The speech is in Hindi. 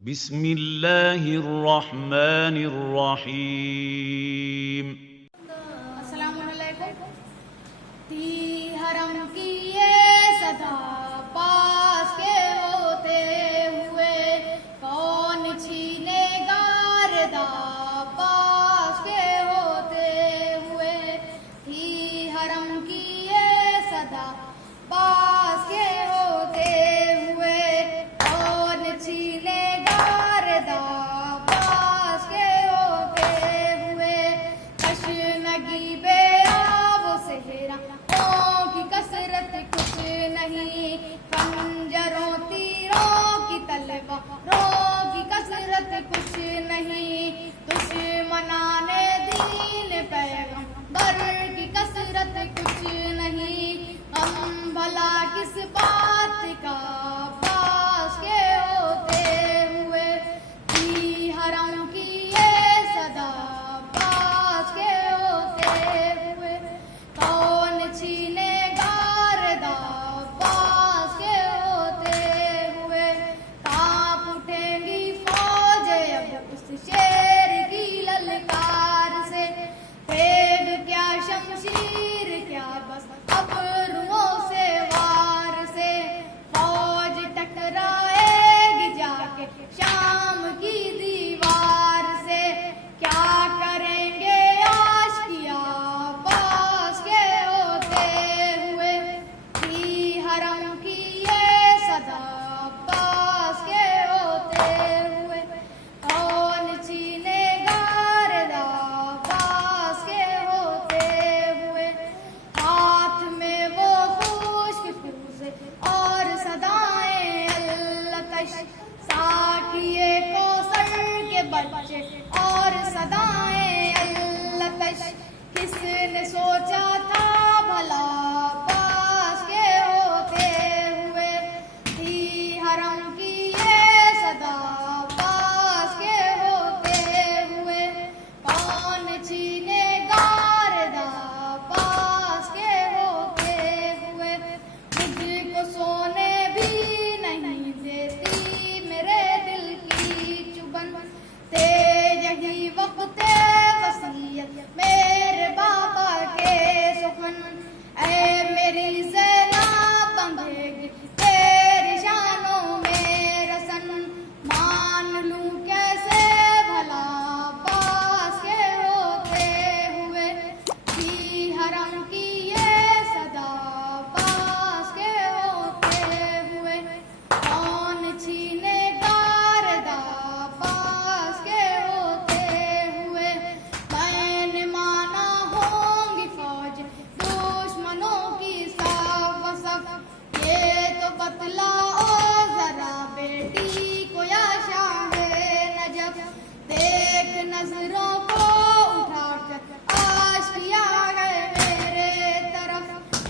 बिस्मिल्लाहिर रहमानिर रहीम। अस्सलामुअलैकुम। थी हरम की ये सदा पास के होते हुए, कौन छीनेगा रदा पास के होते हुए। थी हरम की ये सदा पास के होते हुए, कौन छीनेगा रदा पास के होते हुए। तशनगी बेआब सेहरा की कसरत कुछ नहीं, खंजरों तीरों की तलवारों की कसरत कुछ नहीं। दुश्मनाने दीन पैगंबर की कसरत कुछ नहीं। हम भला किस बात का पास के होते हुए। थी हरम की ये सदा पास के होते हुए, कौन छीनेगा रदा पास के होते हुए। कांप उठेंगी फौजें अब उस शेर की ललकार से, तेग क्या शमशीर क्या बस अबरुओं से वार से। फौज टकराएगी जाके शाम की दीवार से, क्या करेंगे आशिकिया पास के होते हुए। थी हरम की ये सदा पास के होते हुए, कौन छीनेगा रदा पास के होते हुए। हाथ में वो खुश्क फूसे और सदाएं अल्लतश, साकिए कौसर के बच्चे और सदाएं अल्लतश। किसने सोचा था भला पास के होते हुए। थी हरम की ये सदा पास के होते हुए, कौन छीनेगा रदा पास के होते हुए। मुझको सोने भी नहीं देती मेरे दिल की चुभन, तेज ही वक्त वसीयत मेरे बाबा के सुखन। ऐ मेरी सेना बंधेगी तेरी शानों में रसन, मान लूं कैसे भला पास के होते हुए। थी हरम की ये सदा पास के होते हुए, कौन छीनेगा रदा पास के होते हुए। मैंने माना होंगी फौज दुश्मनों की साफ सफ, ये तो बतलाओ जरा बेटी को या शाह नजफ। देख नजरों